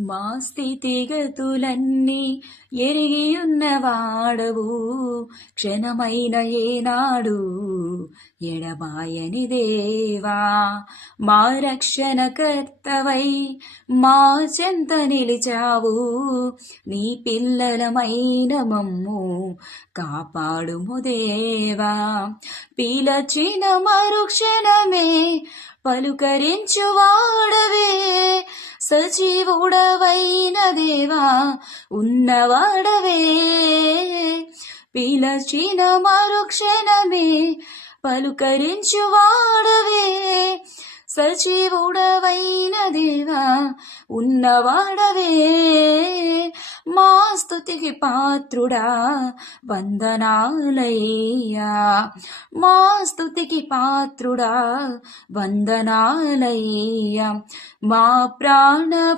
మా స్థితిగతులన్నీ ఎరిగియున్నవాడవు, క్షణమైన ఏనాడు ఎడబాయని దేవా. మా రక్షణకర్తవై మా చెంత నిలిచావు, నీ పిల్లలమైన మమ్ము కాపాడుము దేవా. పిలచిన మరుక్షణమే పలుకరించువాడవే, సజీవుడవైన దేవా ఉన్నవాడవే. పిలచిన మరుక్షణమే పలుకరించువాడవే, సజీవుడవైన దేవా ఉన్నవాడవే. మా స్తుతికి పాత్రుడా వందనాలయ్యా, మా స్తుతికి పాత్రుడా వందనాలయ్యా. మా ప్రాణ